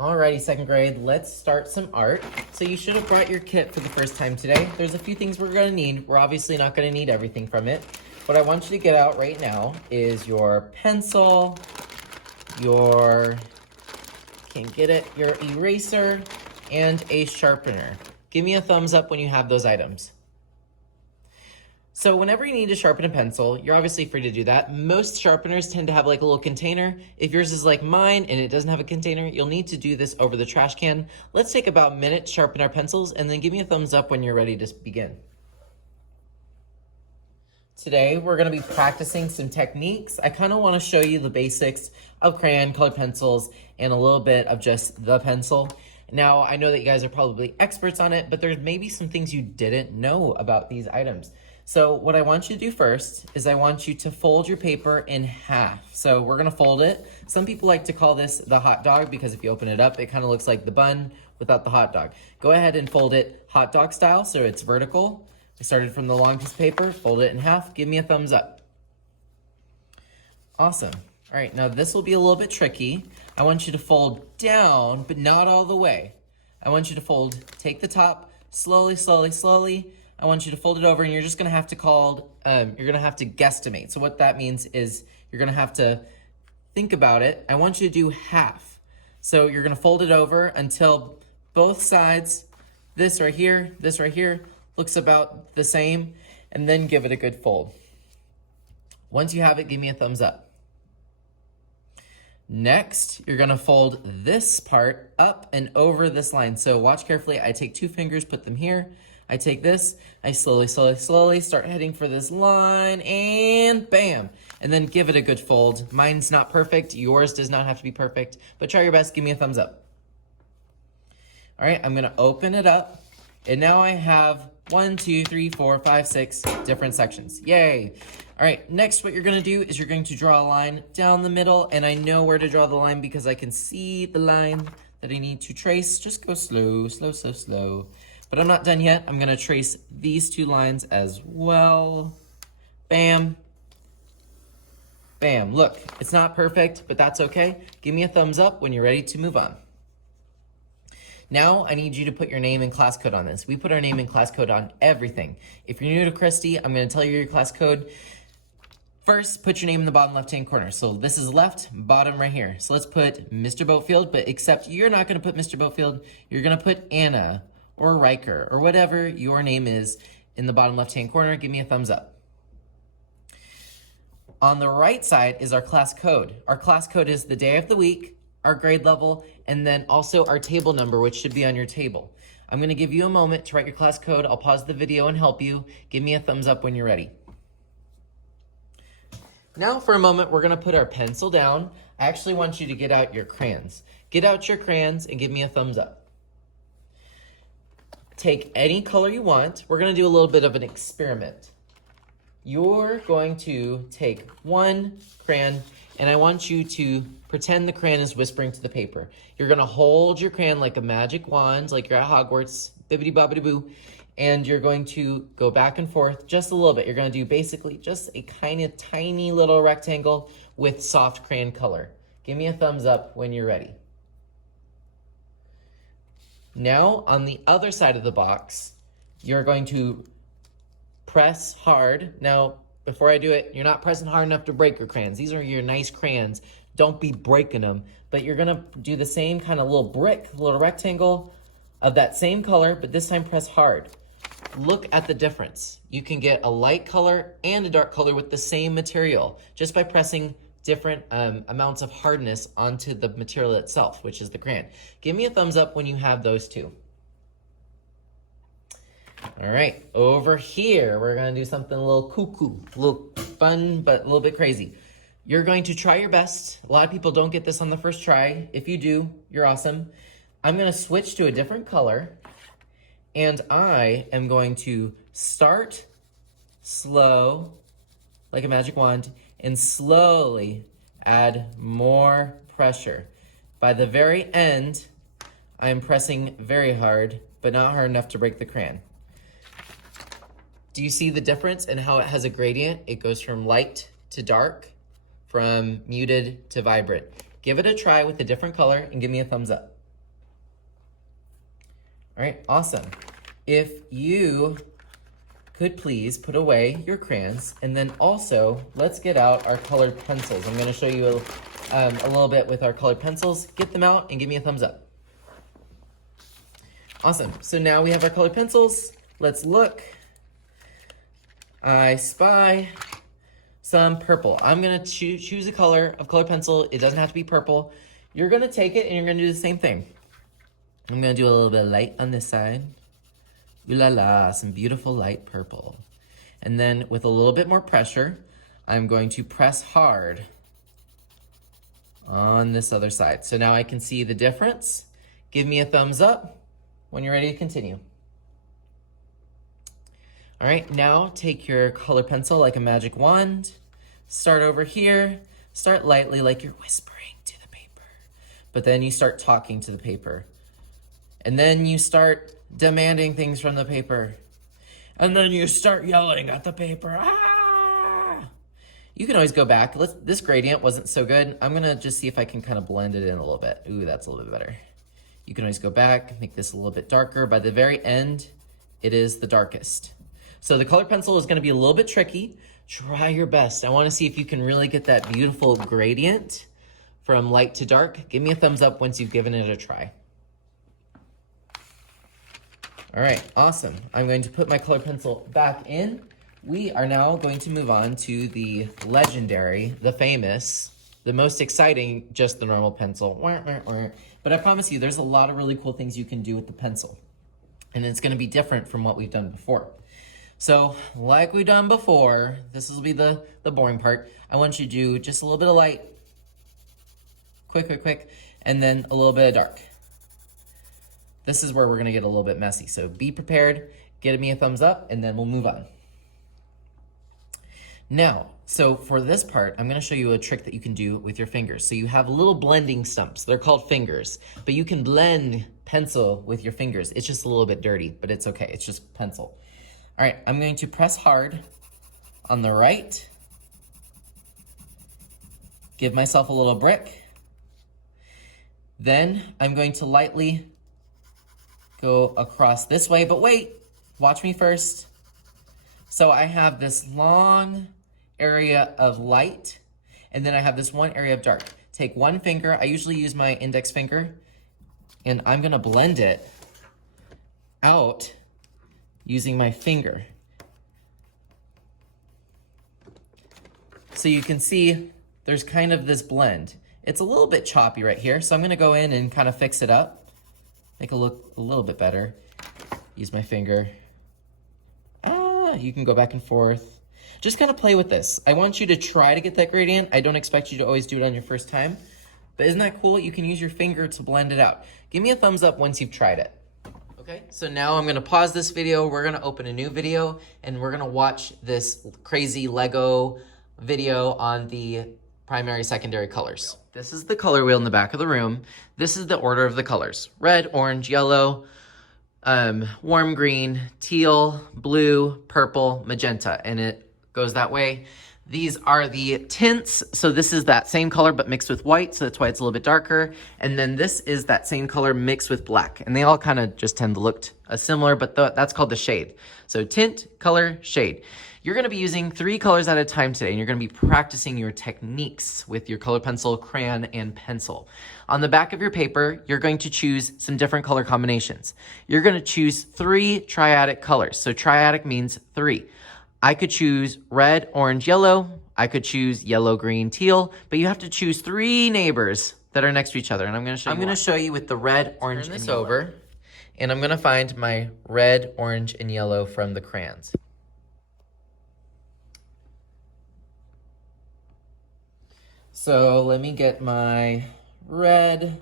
Alrighty, second grade, let's start some art. So you should have brought your kit for the first time today. There's a few things we're gonna need. We're obviously not gonna need everything from it. What I want you to get out right now is your pencil, your eraser, and a sharpener. Give me a thumbs up when you have those items. So whenever you need to sharpen a pencil, you're obviously free to do that. Most sharpeners tend to have like a little container. If yours is like mine and it doesn't have a container, you'll need to do this over the trash can. Let's take about a minute to sharpen our pencils and then give me a thumbs up when you're ready to begin. Today, we're gonna be practicing some techniques. I kind of wanna show you the basics of crayon, colored pencils, and a little bit of just the pencil. Now, I know that you guys are probably experts on it, but there's maybe some things you didn't know about these items. So what I want you to do first is I want you to fold your paper in half. So we're gonna fold it. Some people like to call this the hot dog because if you open it up, it kind of looks like the bun without the hot dog. Go ahead and fold it hot dog style, so it's vertical. I started from the long piece of paper, fold it in half, give me a thumbs up. Awesome. All right, now this will be a little bit tricky. I want you to fold down, but not all the way. I want you to take the top, slowly, slowly, slowly. I want you to fold it over and you're just gonna have to guesstimate. So what that means is you're gonna have to think about it. I want you to do half. So you're gonna fold it over until both sides, this right here, looks about the same, and then give it a good fold. Once you have it, give me a thumbs up. Next, you're gonna fold this part up and over this line. So watch carefully, I take 2 fingers, put them here. I take this, I slowly, slowly, slowly start heading for this line, and bam! And then give it a good fold. Mine's not perfect, yours does not have to be perfect, but try your best, give me a thumbs up. All right, I'm gonna open it up, and now I have 1, 2, 3, 4, 5, 6 different sections. Yay! All right, next what you're gonna do is you're going to draw a line down the middle, and I know where to draw the line because I can see the line that I need to trace. Just go slow, slow, slow, slow. But I'm not done yet. I'm gonna trace these 2 lines as well. Bam. Bam. Look, it's not perfect, but that's okay. Give me a thumbs up when you're ready to move on. Now, I need you to put your name and class code on this. We put our name and class code on everything. If you're new to Christy, I'm gonna tell you your class code. First, put your name in the bottom left-hand corner. So this is left, bottom right here. So let's put Mr. Boatfield, but except you're not gonna put Mr. Boatfield, you're gonna put Anna, or Riker, or whatever your name is in the bottom left-hand corner. Give me a thumbs up. On the right side is our class code. Our class code is the day of the week, our grade level, and then also our table number, which should be on your table. I'm gonna give you a moment to write your class code. I'll pause the video and help you. Give me a thumbs up when you're ready. Now for a moment, we're gonna put our pencil down. I actually want you to get out your crayons. Get out your crayons and give me a thumbs up. Take any color you want. We're gonna do a little bit of an experiment. You're going to take one crayon and I want you to pretend the crayon is whispering to the paper. You're gonna hold your crayon like a magic wand, like you're at Hogwarts, bibbidi bobbidi boo, and you're going to go back and forth just a little bit. You're gonna do basically just a kind of tiny little rectangle with soft crayon color. Give me a thumbs up when you're ready. Now, on the other side of the box, you're going to press hard. Now, before I do it, you're not pressing hard enough to break your crayons. These are your nice crayons. Don't be breaking them. But you're gonna do the same kind of little brick, little rectangle of that same color, but this time press hard. Look at the difference. You can get a light color and a dark color with the same material just by pressing different amounts of hardness onto the material itself, which is the crayon. Give me a thumbs up when you have those 2. All right, over here, we're gonna do something a little cuckoo, a little fun, but a little bit crazy. You're going to try your best. A lot of people don't get this on the first try. If you do, you're awesome. I'm gonna switch to a different color, and I am going to start slow, like a magic wand, and slowly add more pressure. By the very end, I'm pressing very hard, but not hard enough to break the crayon. Do you see the difference in how it has a gradient? It goes from light to dark, from muted to vibrant. Give it a try with a different color and give me a thumbs up. All right, awesome. If you could please put away your crayons, and then also let's get out our colored pencils. I'm gonna show you a little bit with our colored pencils. Get them out and give me a thumbs up. Awesome, so now we have our colored pencils. Let's look. I spy some purple. I'm gonna choose a color of colored pencil. It doesn't have to be purple. You're gonna take it and you're gonna do the same thing. I'm gonna do a little bit of light on this side. Ooh la la, some beautiful light purple. And then with a little bit more pressure, I'm going to press hard on this other side. So now I can see the difference. Give me a thumbs up when you're ready to continue. All right, now take your color pencil like a magic wand. Start over here. Start lightly like you're whispering to the paper. But then you start talking to the paper. And then you start demanding things from the paper. And then you start yelling at the paper. Ah! You can always go back. This gradient wasn't so good. I'm gonna just see if I can kind of blend it in a little bit. Ooh, that's a little bit better. You can always go back, make this a little bit darker. By the very end, it is the darkest. So the color pencil is gonna be a little bit tricky. Try your best. I wanna see if you can really get that beautiful gradient from light to dark. Give me a thumbs up once you've given it a try. All right, awesome. I'm going to put my color pencil back in. We are now going to move on to the legendary, the famous, the most exciting, just the normal pencil. But I promise you, there's a lot of really cool things you can do with the pencil. And it's gonna be different from what we've done before. So, like we've done before, this will be the boring part. I want you to do just a little bit of light, quick, and then a little bit of dark. This is where we're gonna get a little bit messy. So be prepared, give me a thumbs up, and then we'll move on. Now, so for this part, I'm gonna show you a trick that you can do with your fingers. So you have little blending stumps. They're called fingers, but you can blend pencil with your fingers. It's just a little bit dirty, but it's okay, it's just pencil. All right, I'm going to press hard on the right. Give myself a little brick. Then I'm going to lightly go across this way, but wait, watch me first. So I have this long area of light, and then I have this one area of dark. Take one finger, I usually use my index finger, and I'm gonna blend it out using my finger. So you can see there's kind of this blend. It's a little bit choppy right here, so I'm gonna go in and kind of fix it up. Make it look a little bit better. Use my finger. You can go back and forth. Just kind of play with this. I want you to try to get that gradient. I don't expect you to always do it on your first time, but isn't that cool? You can use your finger to blend it out. Give me a thumbs up once you've tried it. Okay, so now I'm gonna pause this video. We're gonna open a new video and we're gonna watch this crazy Lego video on the primary, secondary colors. This is the color wheel in the back of the room. This is the order of the colors. Red, orange, yellow, warm green, teal, blue, purple, magenta, and it goes that way. These are the tints. So this is that same color, but mixed with white. So that's why it's a little bit darker. And then this is that same color mixed with black. And they all kind of just tend to look similar, but that's called the shade. So tint, color, shade. You're gonna be using 3 colors at a time today, and you're gonna be practicing your techniques with your color pencil, crayon, and pencil. On the back of your paper, you're going to choose some different color combinations. You're gonna choose 3 triadic colors. So triadic means 3. I could choose red, orange, yellow. I could choose yellow, green, teal, but you have to choose 3 neighbors that are next to each other. And I'm gonna show you with the red, orange, and yellow. Over, and I'm gonna find my red, orange, and yellow from the crayons. So let me get my red,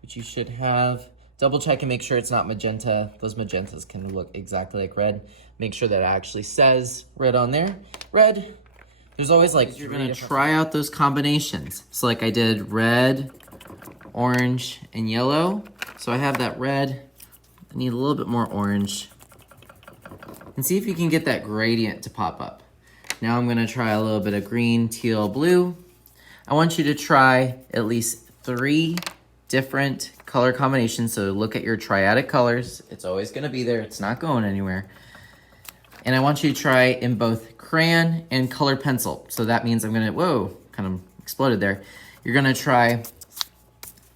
which you should have. Double check and make sure it's not magenta. Those magentas can look exactly like red. Make sure that it actually says red on there. Red. There's always like, you're gonna try out those combinations. So like I did red, orange, and yellow. So I have that red. I need a little bit more orange. And see if you can get that gradient to pop up. Now I'm gonna try a little bit of green, teal, blue. I want you to try at least 3 different color combinations. So look at your triadic colors. It's always gonna be there. It's not going anywhere. And I want you to try in both crayon and colored pencil. So that means I'm gonna, whoa, kind of exploded there. You're gonna try,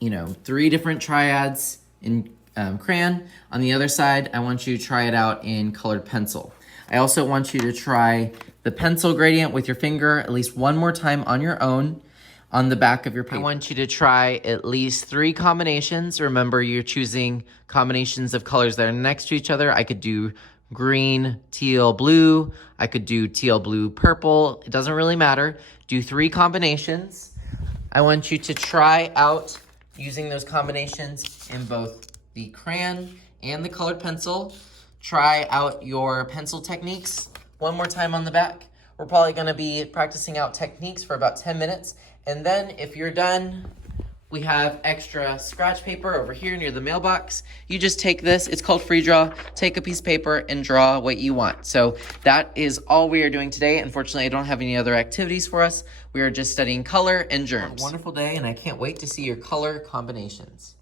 3 different triads in crayon. On the other side, I want you to try it out in colored pencil. I also want you to try the pencil gradient with your finger at least one more time on your own on the back of your paper. I want you to try at least 3 combinations. Remember, you're choosing combinations of colors that are next to each other. I could do green, teal, blue. I could do teal, blue, purple. It doesn't really matter. Do 3 combinations. I want you to try out using those combinations in both the crayon and the colored pencil. Try out your pencil techniques one more time on the back. We're probably gonna be practicing out techniques for about 10 minutes. And then if you're done, we have extra scratch paper over here near the mailbox. You just take this, it's called free draw, take a piece of paper and draw what you want. So that is all we are doing today. Unfortunately, I don't have any other activities for us. We are just studying color and germs. Have a wonderful day, and I can't wait to see your color combinations.